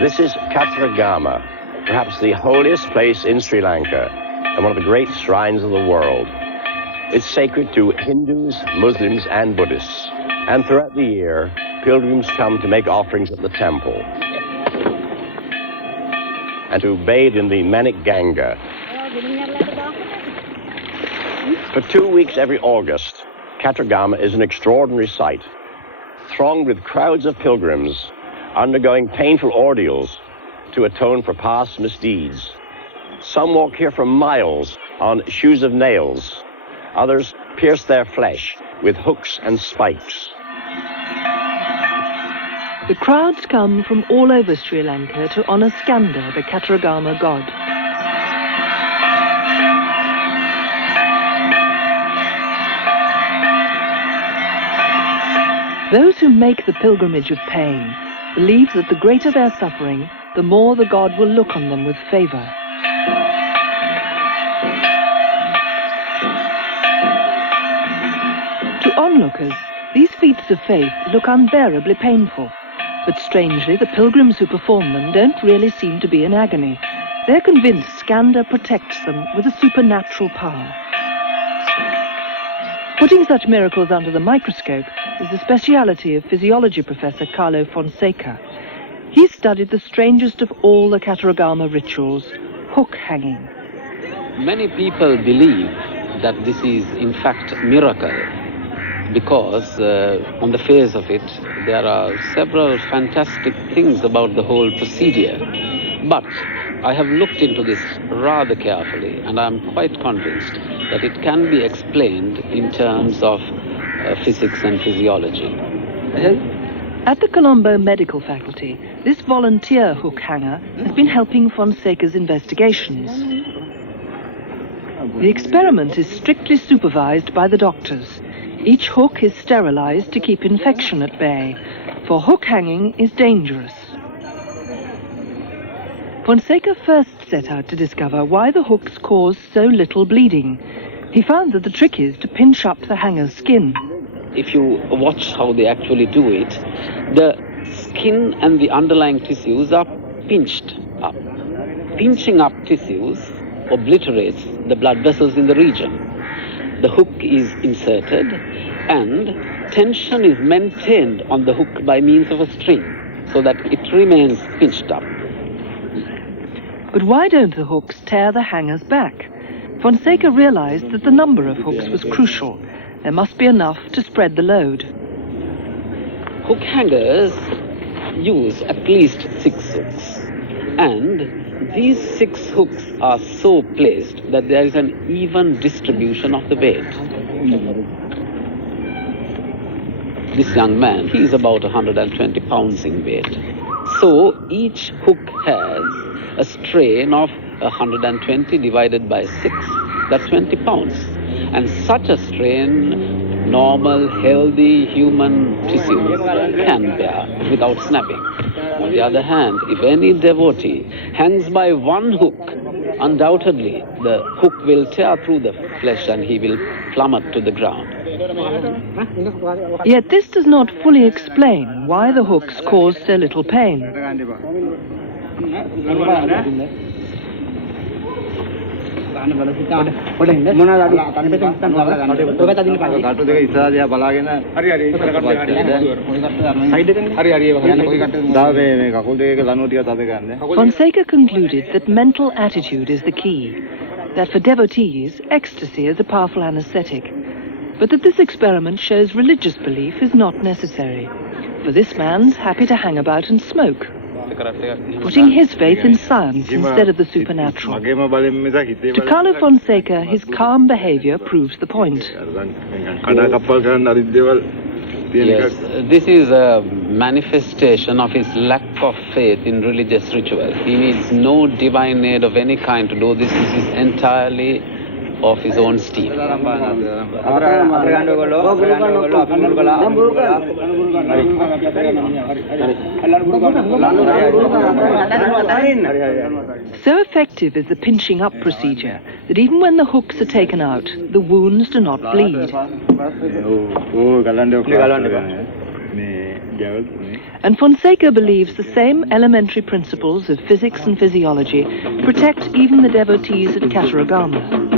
This is Kataragama, perhaps the holiest place in Sri Lanka and one of the great shrines of the world. It's sacred to Hindus, Muslims, and Buddhists. And throughout the year, pilgrims come to make offerings at the temple and to bathe in the Manic Ganga. For 2 weeks every August, Kataragama is an extraordinary sight, thronged with crowds of pilgrims undergoing painful ordeals to atone for past misdeeds. Some walk here for miles on shoes of nails. Others pierce their flesh with hooks and spikes. The crowds come from all over Sri Lanka to honor Skanda, the Kataragama god. Those who make the pilgrimage of pain believe that the greater their suffering, the more the god will look on them with favor. To onlookers, these feats of faith look unbearably painful, but strangely the pilgrims who perform them don't really seem to be in agony. They're convinced Skanda protects them with a supernatural power. Putting such miracles under the microscope is the speciality of physiology professor Carlo Fonseca. He studied the strangest of all the Kataragama rituals, hook hanging. Many people believe that this is in fact miracle because on the face of it there are several fantastic things about the whole procedure. But I have looked into this rather carefully and I'm quite convinced that it can be explained in terms of physics and physiology. At the Colombo Medical Faculty, this volunteer hook hanger has been helping Fonseca's investigations. The experiment is strictly supervised by the doctors. Each hook is sterilized to keep infection at bay, for hook hanging is dangerous. Fonseca first set out to discover why the hooks cause so little bleeding. He found that the trick is to pinch up the hanger's skin. If you watch how they actually do it, the skin and the underlying tissues are pinched up. Pinching up tissues obliterates the blood vessels in the region. The hook is inserted and tension is maintained on the hook by means of a string so that it remains pinched up. But why don't the hooks tear the hangers back? Fonseca realized that the number of hooks was crucial. There must be enough to spread the load. Hook hangers use at least 6 hooks. And these 6 hooks are so placed that there is an even distribution of the weight. This young man, he is about 120 pounds in weight. So each hook has a strain of 120 divided by 6, that's 20 pounds. And such a strain, normal, healthy human tissue can bear without snapping. On the other hand, if any devotee hangs by one hook, undoubtedly the hook will tear through the flesh and he will plummet to the ground. Yet this does not fully explain why the hooks cause so little pain. Fonseca concluded that mental attitude is the key, that for devotees, ecstasy is a powerful anesthetic, but that this experiment shows religious belief is not necessary, for this man's happy to hang about and smoke, putting his faith in science instead of the supernatural. To Carlo Fonseca, his calm behavior proves the point. Yes, this is a manifestation of his lack of faith in religious ritual. He needs no divine aid of any kind to do this. This is entirely of his own steam. So effective is the pinching up procedure that even when the hooks are taken out, the wounds do not bleed. And Fonseca believes the same elementary principles of physics and physiology protect even the devotees at Kataragama.